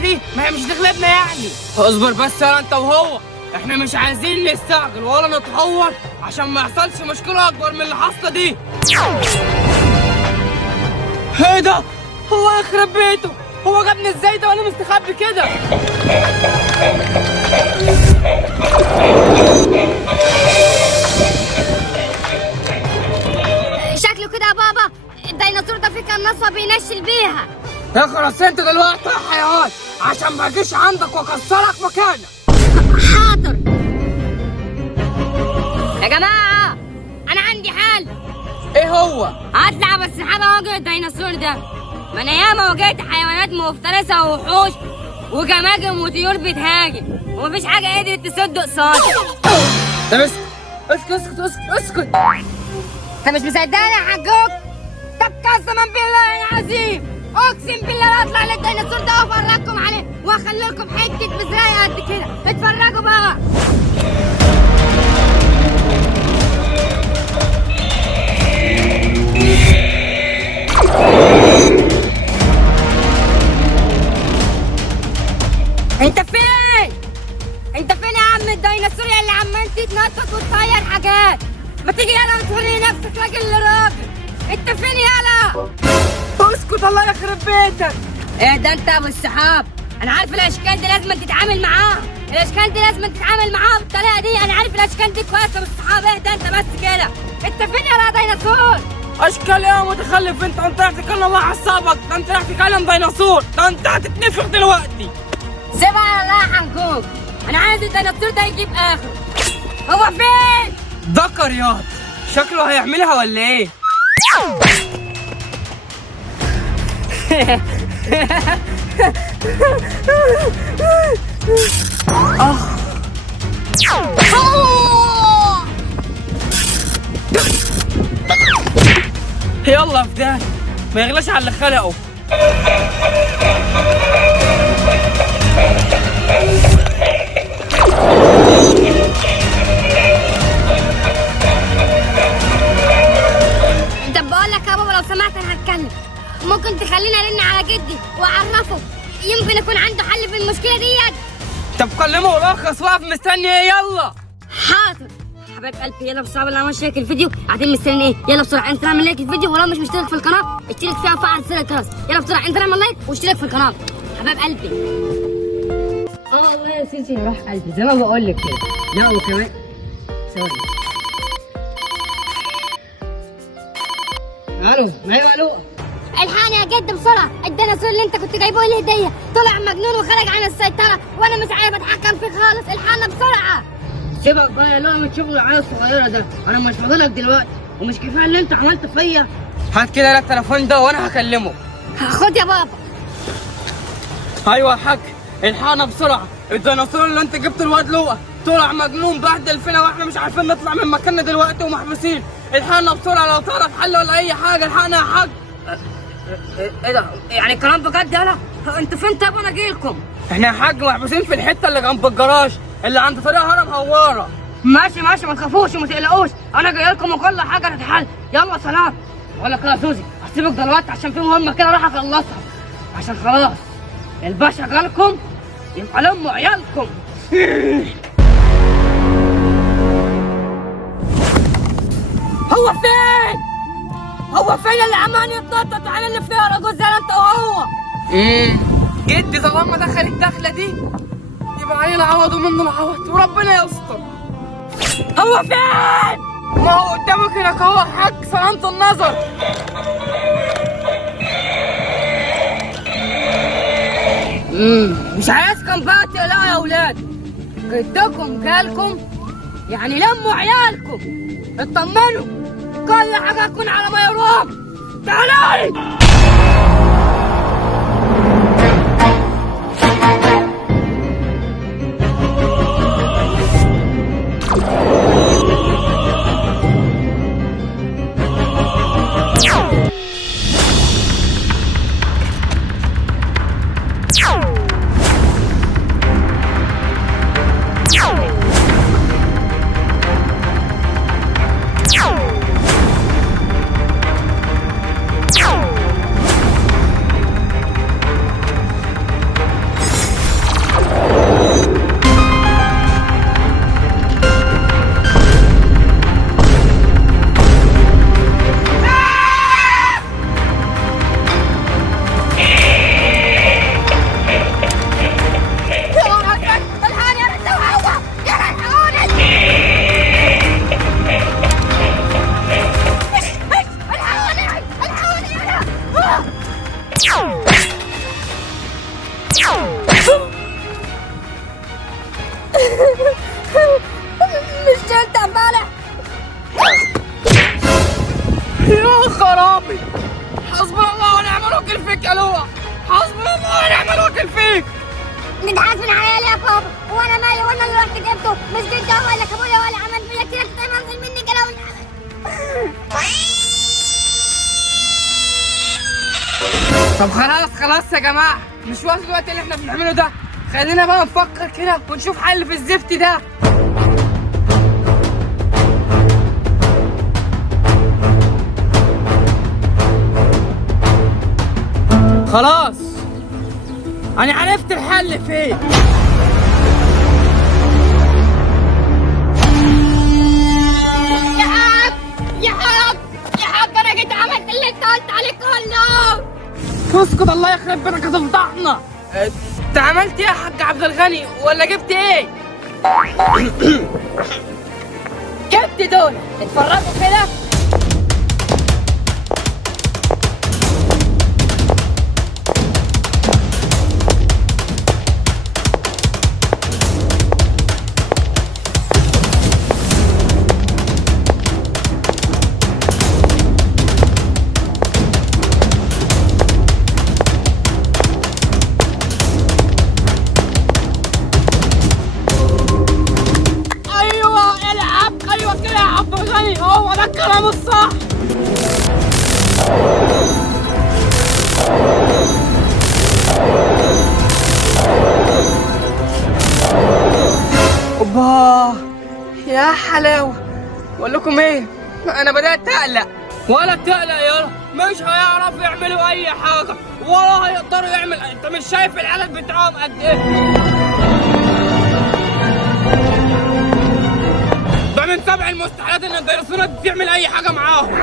دي ما هي مش تغلبنا يعني. اصبر بس يا انت وهو، احنا مش عايزين نستعجل ولا نتهور عشان ما يحصلش مشكلة اكبر من اللي حاصلة دي. ايه ده؟ الله يخرب بيته، هو جابني ازاي ده وانا مستخبي كده؟ شكله كده يا بابا الديناصور ده فيه قناصة بينشل بيها. اخرس انت دلوقتي يا حيوان عشان ما اجيش عندك واكسرك مكانك. حاضر يا جماعة، أنا عندي حل. ايه هو؟ هطلع بالسحابة واواجه الديناصور ده. ما أنا ياما واجهت حيوانات مفترسة ووحوش وجماجم وطيور بتهاجم ومفيش حاجة قدرت تسد قصادي. طب اسكت. أنت مش مصدقني يا حجوج؟ طب قسما بالله العظيم اقسم بالله اطلع للديناصور ده وافرجكم عليه واخلي لكم حته بزرايه قد كده. اتفرجوا بقى. انت فين يا عم الديناصور يا اللي عمال تتنطط وتطير حاجات؟ ما تيجي يلا وتوري نفسك راجل لراجل. انت فين يلا؟ اسكت الله يخرب بيتك. ايه ده انت ابو السحاب؟ انا عارف الاشكال دي لازم تتعامل معاها، الاشكال دي لازم تتعامل معاها بالطريقه دي. انا عارف الاشكال دي كويسه ابو السحاب. ايه ده انت بس كده؟ انت فين يا ديناصور؟ اشكال يا متخلف انت رايح تكلم واحد صاحبك، ده انت رايح تكلم ديناصور، ده انت هتتنفخ دلوقتي. سيبها على الله يا حنكوك، انا عايز الديناصور ده يجيب اخره. هو فين؟ ذكر ياض، شكله هيعملها ولا ايه؟ يلا في ده ما يغلاش على اللي خلقه. طب بقول لك يا بابا لو سمحت انا هتكلم، ممكن تخليني ارن على جدي واعرفه يمكن يكون عنده حل في المشكله ديت. طب كلمه ورخص، واقف مستني ايه؟ يلا. حاضر حبايب قلبي، يلا بسرعه اللي عمل اشترك الفيديو قاعدين مستنيين ايه؟ يلا بسرعه انت اعمل لايك الفيديو، ولو مش مشترك في القناه اشترك فيها وفعل زر الجرس. يلا بسرعه انت اعمل لايك واشترك في القناه حبايب قلبي. والله يا سيدي روح قلبي زي ما بقول لك كده. لا وكمان ثواني. الو ايوه الو. الحقني يا جد بسرعه، الديناصور اللي انت كنت جايبه لي هديه طلع مجنون وخرج عن السيطره وانا مش عارف اتحكم فيه خالص. الحقنا بسرعه. سيبك بقى يا لقمة شغل العيال الصغيرة ده، أنا مش فاضلك دلوقتي، ومش كفاية اللي أنت عملته فيا؟ هات كده التليفون ده وانا هكلمه. خد يا بابا. ايوه يا حاج، الحقنا بسرعه، الديناصور اللي انت جبت الواد لؤى طلع مجنون بهدل فينا واحنا مش عارفين نطلع من مكاننا دلوقتي ومحبوسين. الحقنا بسرعه لو تعرف حل ولا اي حاجه، الحقنا يا حاج. إيه ده؟ يعني الكلام بجد يالا؟ أنتوا فين طيب وأنا أجيلكم؟ احنا يا حاج محبوسين في الحته اللي جنب الجراج اللي عند طريق هرم هواره. ماشي ما تخافوش وما تقلقوش، أنا جاي لكم وكل حاجة هتتحل، يلا سلام. بقول لك يا سوزي هسيبك دلوقتي عشان في مهمة كده راح أخلصها، عشان خلاص الباشا جالكم يبقى لموا عيالكم. هو فين اللي عمال يتنطط وعامل لي فيها رجل زي انت وهو؟ جدي طالما دخل الدخله دي يبقى علينا عوض ومنه العوض وربنا يستر. هو فين؟ ما هو قدامك هناك اهو يا حاج، سلامة النظر. مش عايزكم بقى تقلقوا يا اولاد، جدكم جالكم يعني لموا عيالكم، اطمنوا كل حاجه هتكون على ما يرام. تعالوا لي. خرابي. حسبنا الله ونعم الوكيل فيك يا لؤى، حسبنا الله ونعم الوكيل فيك. متحاسبين عليا ليه يا بابا؟ وانا مالي؟ وانا اللي رحت جبته؟ مش جبته هو اللي ابويا ولا عمل فيا كده؟ تتعمل مني كده طب خلاص يا جماعه، مش وقت الوقت اللي احنا بنعمله ده. خلينا بقى نفكر كده ونشوف حل في الزفت ده. خلاص انا عرفت الحل فين. يا حاج انا جيت عملت اللي انت قلت عليه كله. اسكت الله يخرب بيتك هتفضحنا. انت عملت ايه يا حاج عبد الغني ولا جبت ايه؟ جبت دول اتفرجوا كده. هو ده الكلام الصح. اوبا يا حلاوه. بقول لكم ايه، انا بدات اقلق. ولا تقلق يلا، مش هيعرفوا يعملوا اي حاجه ولا هيقدروا يعمل. انت مش شايف العدد بتاعهم قد ايه؟ ده من سبع المستحيلات ان الديناصورات تعمل اي حاجه معاهم.